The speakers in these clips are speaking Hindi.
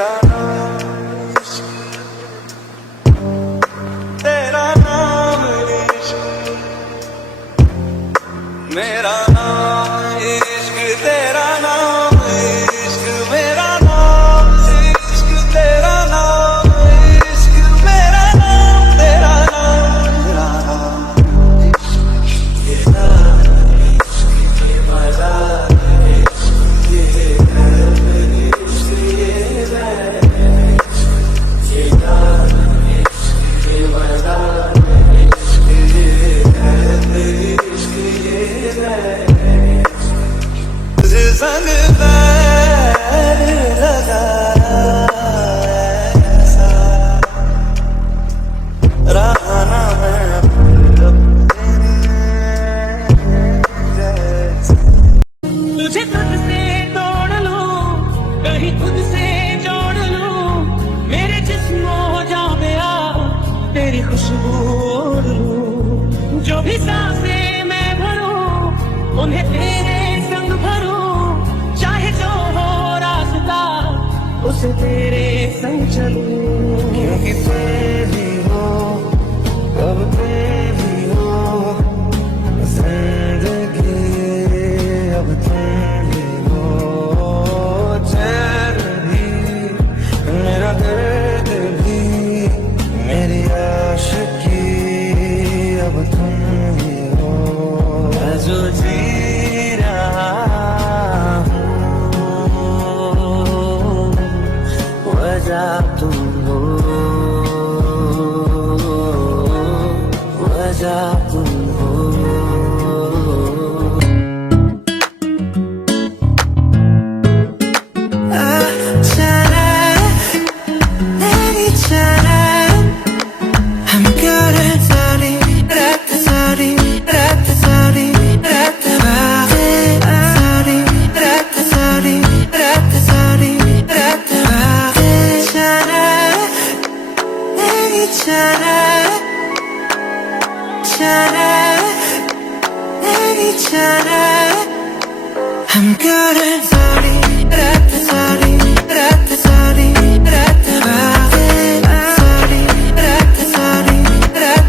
मेरा नाम तेरा नाम इश्क, मेरा नाम इश्क तेरा नाम इश्क, मेरा नाम इश्क तेरा नाम इश्क, मेरा नाम तेरा नाम मेरा नाम इश्क, ये नाम इश्क, ये मजा इश्क, ये दर्द इश्क, ये दर्द इश्क, ये नाम इश्क, ये मजा इश्क, ये दर्द इश्क, ये दर्द तुझे संग पैर लगाया ऐसा रहा ना मैं अपने जैसा। तुझे खुद से तोड़ लूं, कहीं खुद से जोड़ लूं, मेरे जिस्म हो जावे आ तेरी खुशबू ओढ़ लूं, जो भी सांसें मैं भरूं उन्हें तेरे संग भरूं, चाहे जो हो रास्ता उसे तेरे संग चलूं, क्योंकि तेरी हो कब तेरी हो जिंदगी, अब तुम ही हो चैन भी, मेरा दर्द भी, मेरी आशिकी, अब तुम ही हो। मैं जो जी रहा हूँ वजह तुम हो, वजह तुम हो। I'm good at sorry, rat sorry, rat sorry, rat sorry, rat sorry, rat sorry, rat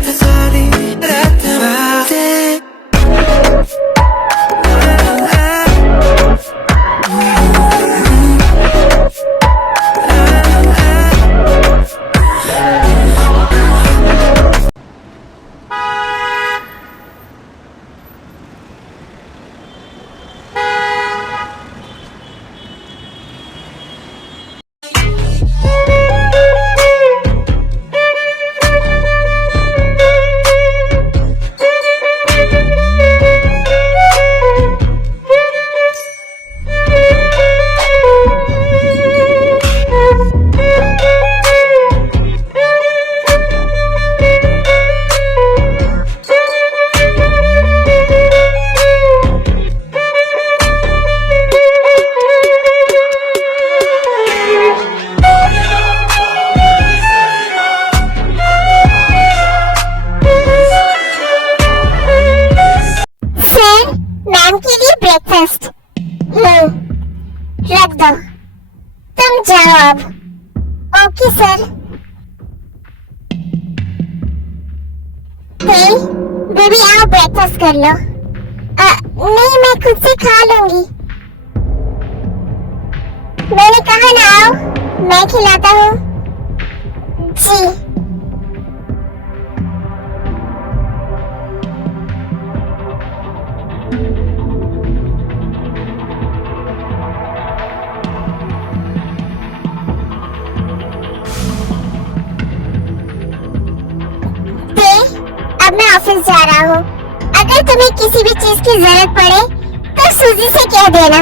breakfast रख दो, तुम जाओ अब। Okay sir. बेबी आओ ब्रेकफास्ट कर लो। नहीं मैं खुद से खा लूंगी। मैंने कहा ना आओ, मैं खिलाता हूँ। जी अब मैं ऑफिस जा रहा हूँ। अगर तुम्हें किसी भी चीज की जरूरत पड़े तो सूजी से कह देना।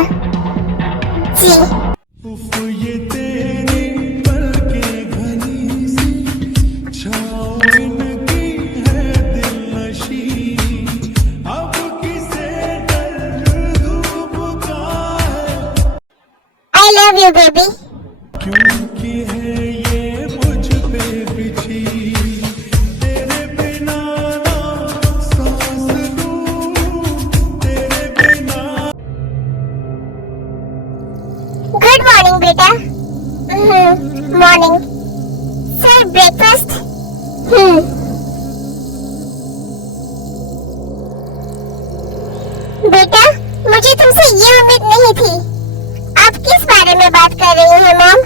जी ये तेरी पलकें घनी सी छाँव इनकी है दिलनशी, अब किसे डर धूप का है। I love you baby. क्योंकि है ये मुझ पे बिछी, तेरे बिना ना सांस लूं, तेरे बिना। गुड मॉर्निंग बेटा। मॉर्निंग। Sir breakfast? बेटा मुझे तुमसे ये उम्मीद नहीं थी। आप किस बारे में बात कर रही हो मॉम?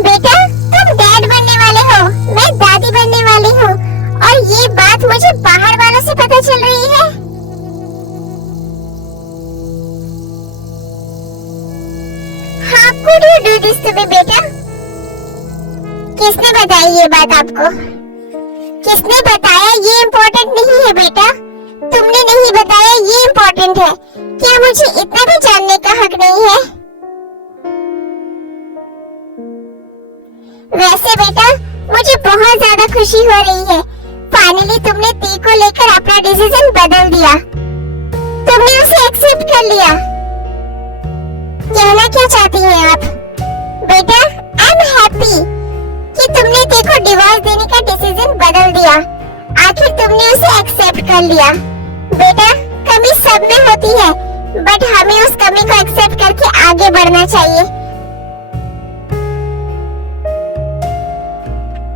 बेटा तुम डैड बनने वाले हो, मैं दादी बनने वाली हूँ, और ये बात मुझे बाहर वालों से पता चल रही है। How could you do this to me, बेटा? किसने बताई ये बात आपको? किसने बताया ये इम्पोर्टेंट नहीं है बेटा? तुमने नहीं बताया ये इम्पोर्टेंट है। क्या मुझे इतना भी जानने का हक नहीं है? वैसे बेटा मुझे बहुत ज्यादा खुशी हो रही है। फाइनली तुमने टी को लेकर अपना डिसीजन बदल दिया। तुमने उसे एक्सेप्ट कर लिया। कहना क्या चाहती हैं आप? बेटा आई एम हैप्पी कि तुमने टी को डिवोर्स देने का डिसीजन बदल दिया। आखिर तुमने उसे एक्सेप्ट कर लिया। बेटा कमी सब में होती है, बट हमें उस कमी को एक्सेप्ट करके आगे बढ़ना चाहिए।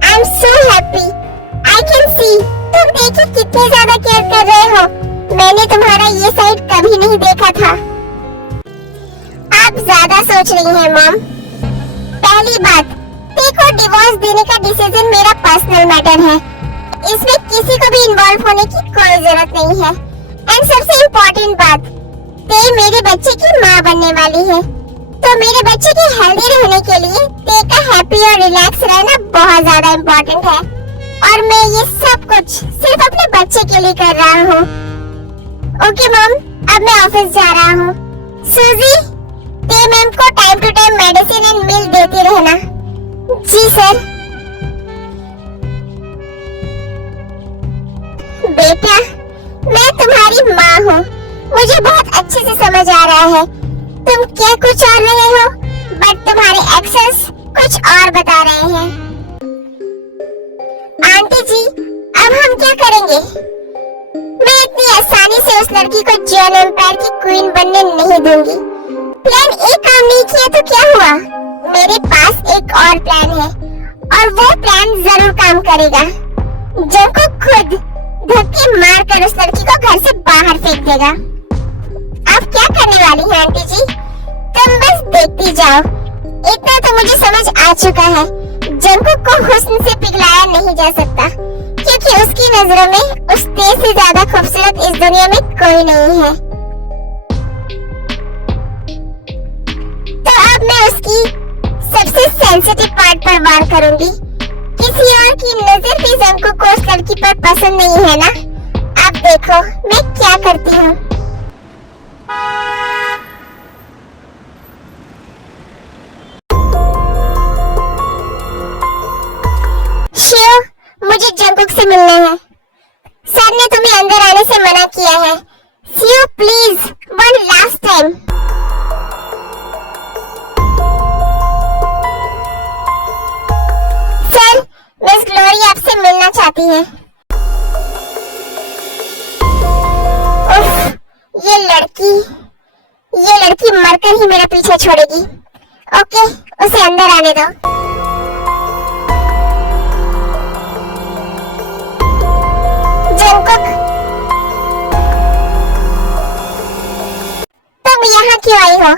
I am so happy. I can see तुम देखो कितनी ज्यादा केयर कर रहे हो। मैंने तुम्हारा ये साइड कभी नहीं देखा था। आप ज्यादा सोच रही हैं मॉम। पहली बात, देखो डिवोर्स देने का डिसीजन मेरा पर्सनल मैटर है। इसमें किसी को भी इन्वॉल्व होने की कोई जरूरत नहीं है। एंड सबसे इम्पोर्टेंट बात, ते मेरे बच्चे की माँ बनने वाली है, तो मेरे बच्चे के हेल्दी रहने के लिए ते का हैप्पी और रिलैक्स रहना बहुत ज्यादा इम्पोर्टेंट है। और मैं ये सब कुछ सिर्फ अपने बच्चे के लिए कर रहा हूँ। ओके मॉम, अब मैं ऑफिस जा रहा हूँ। सूजी, ते मैम को time to time medicine and meal देती रहना। जी सर। बेटा मैं तुम्हारी माँ हूँ, मुझे बहुत अच्छे से समझ आ रहा है तुम क्या कुछ और रहे हो, बट तुम्हारे एक्शंस कुछ और बता रहे हैं। आंटी जी अब हम क्या करेंगे? मैं इतनी आसानी से उस लड़की को जॉन एम्पायर की क्वीन बनने नहीं दूंगी। प्लान ए काम नहीं किया तो क्या हुआ? मेरे पास एक और प्लान है, और वो प्लान जरूर काम करेगा। जंको खुद धक्के मारकर उस लड़की को घर से बाहर फेंक देगा। अब क्या करने वाली है आंटी जी? तुम बस देखती जाओ। इतना तो मुझे समझ आ चुका है, जंको को हुस्न से पिघलाया नहीं जा सकता, क्योंकि उसकी नजरों में उस ते से ज्यादा खूबसूरत इस दुनिया में कोई नहीं है। तो अब मैं उसकी सबसे सेंसिटिव पार्ट पर वार करूंगी। किसी और की नजर भी जंको को उस लड़की पर पसंद नहीं है ना? अब देखो मैं क्या करती हूँ। शिव, मुझे जंकुक से मिलना है। सर ने तुम्हें अंदर आने से मना किया है। Shiv please, one last time. Sir, miss Glory आपसे मिलना चाहती है। उफ, ये लड़की मरकर ही मेरा पीछा छोड़ेगी। ओके, उसे अंदर आने दो। जंकुक, तुम यहाँ क्यों आई हो?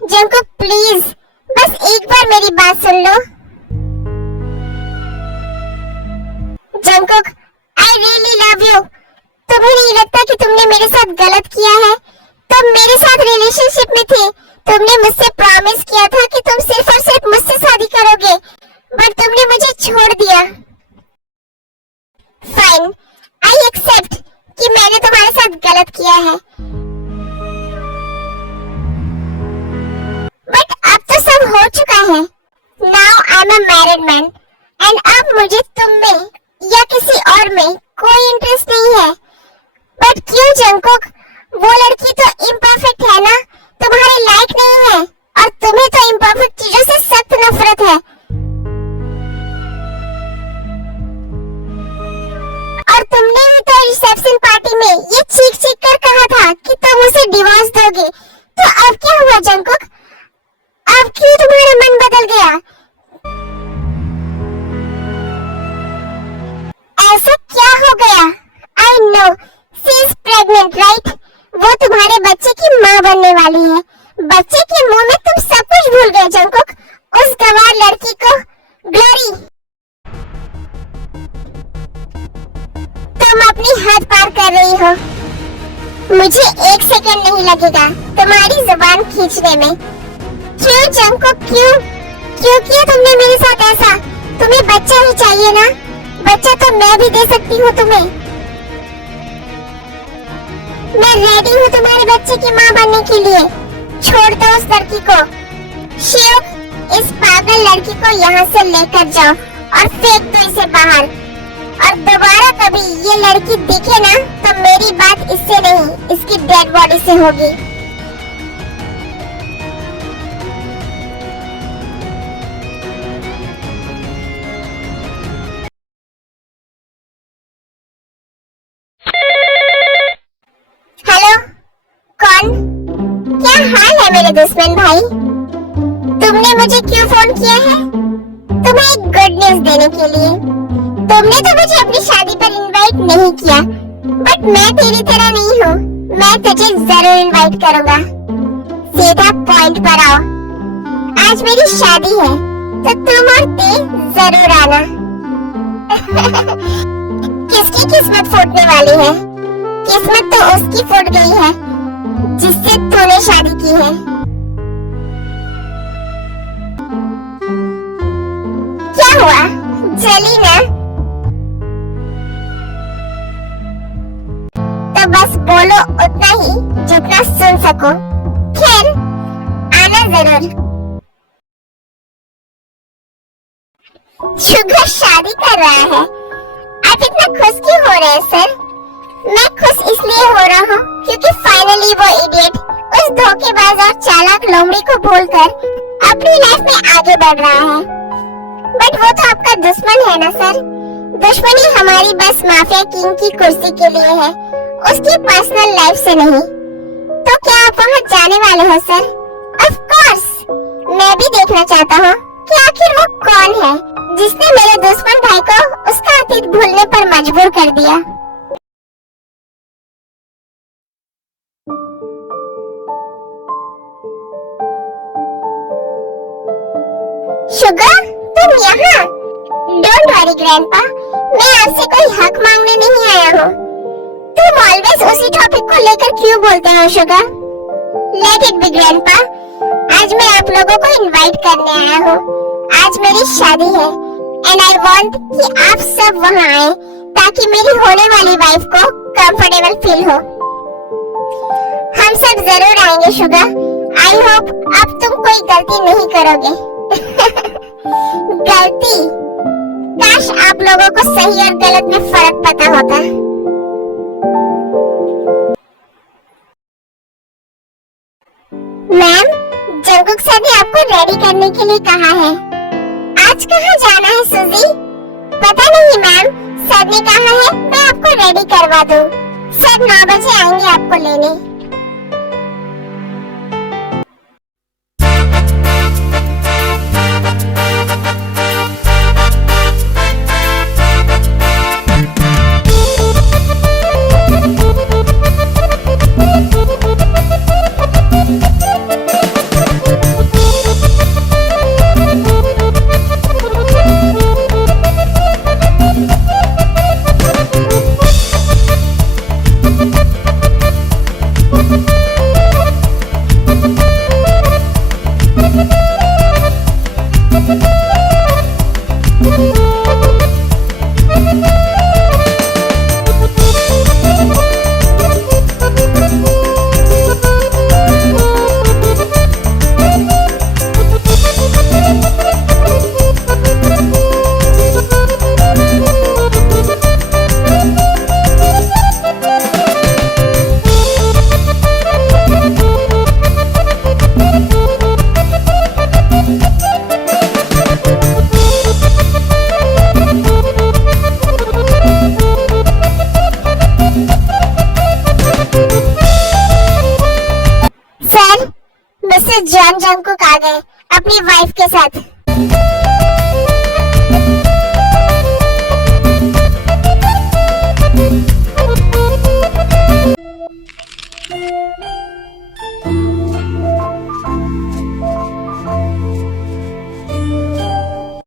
जंकुक प्लीज, बस एक बार मेरी बात सुन लो। Jungkook, I really love you। तुम्हें नहीं लगता कि तुमने मेरे साथ गलत किया है? तुम मेरे साथ रिलेशनशिप में थे। तुमने मुझसे प्रॉमिस किया था कि तुम सिर्फ और सिर्फ मुझसे शादी करोगे, बट तुमने मुझे छोड़ दिया। फाइन, I accept कि मैंने तुम्हारे साथ गलत किया है, बट अब तो सब हो चुका है। Now I'm a married man, and अब मुझे तुम में या किसी और में कोई इंटरेस्ट नहीं है। बट क्यों जंकुक? वो लड़की तो इम्परफेक्ट है ना, तुम्हारे लायक नहीं है, और तुम्हें तो इम्परफेक्ट चीजों से सख्त नफरत है। और तुमने भी तो रिसेप्शन पार्टी में ये चीख चीख कर कहा था कि तुम उसे डिवोर्स दोगे। तो अब क्या हुआ जंकुक? अब क्यों तुम्हारा मन बदल गया? गया। I know she is pregnant right. वो तुम्हारे बच्चे की माँ बनने वाली है। बच्चे के मुंह में तुम सब कुछ भूल गए जंगकुक। उस गंवार लड़की को ग्लोरी। तुम अपनी हद पार कर रही हो। मुझे 1 सेकंड नहीं लगेगा तुम्हारी जुबान खींचने में। क्यों जंगकुक क्यों किया तुमने मेरे साथ ऐसा? तुम्हें बच्चा ही चाहिए ना? बच्चा तो मैं भी दे सकती हूँ तुम्हें। मैं रेडी हूँ तुम्हारे बच्चे की माँ बनने के लिए। छोड़ दो उस लड़की को। शिव, इस पागल लड़की को यहाँ से लेकर जाओ और फेंक दो इसे बाहर। और दोबारा कभी ये लड़की दिखे ना तो मेरी बात इससे नहीं, इसकी डेड बॉडी से होगी। हेलो, कौन? क्या हाल है मेरे दुश्मन भाई? तुमने मुझे क्यों फोन किया है? तुम्हें एक गुड न्यूज देने के लिए। तुमने तो मुझे अपनी शादी पर इनवाइट नहीं किया, बट मैं तेरी तरह नहीं हूँ। मैं तुझे जरूर इनवाइट करूँगा। सीधा पॉइंट पर आओ। आज मेरी शादी है तो तुम और ते जरूर आना। किसकी किस्मत फूटने वाली है? किस्मत तो उसकी फूट गई है जिससे तूने शादी की है। क्या हुआ? जली ना? तो बस बोलो उतना ही जितना सुन सको। खैर, आना जरूर। शुगर शादी कर रहा है। आप इतना खुश क्यों हो रहे हैं सर? मैं खुश इसलिए हो रहा हूँ क्योंकि फाइनली वो इडियट उस धोखेबाज और चालाक लोमड़ी को भूलकर अपनी लाइफ में आगे बढ़ रहा है। बट वो तो आपका दुश्मन है ना सर। दुश्मनी हमारी बस माफिया किंग की कुर्सी के लिए है, उसकी पर्सनल लाइफ से नहीं। तो क्या आप वहाँ जाने वाले हो सर? ऑफ कोर्स, मैं भी देखना चाहता हूँ कि आखिर वो कौन है जिसने मेरे दुश्मन भाई को उसका अतीत भूलने पर मजबूर कर दिया। शुगर, तुम यहाँ? डोंट वरी ग्रैंडपा, मैं आपसे कोई हक मांगने नहीं आया हूँ। तुम ऑलवेज उसी टॉपिक को लेकर क्यों बोलते हो sugar? Let it be grandpa. आज मैं आप लोगों को इनवाइट करने आया हूँ। आज मेरी शादी है एंड आई वांट कि आप सब वहाँ आए ताकि मेरी होने वाली वाइफ को कंफर्टेबल फील हो। हम सब जरूर आएंगे शुगर। आई होप अब तुम कोई गलती नहीं करोगे। गलती? काश आप लोगों को सही और गलत में फर्क पता होता। मैम, जंगकुक सर ने आपको रेडी करने के लिए कहा है। आज कहाँ जाना है सुजी? पता नहीं मैम, सर ने कहा है मैं आपको रेडी करवा दूँ। सर 9 बजे आएंगे आपको लेने। जॉन जंगकुक आ गए अपनी वाइफ के साथ।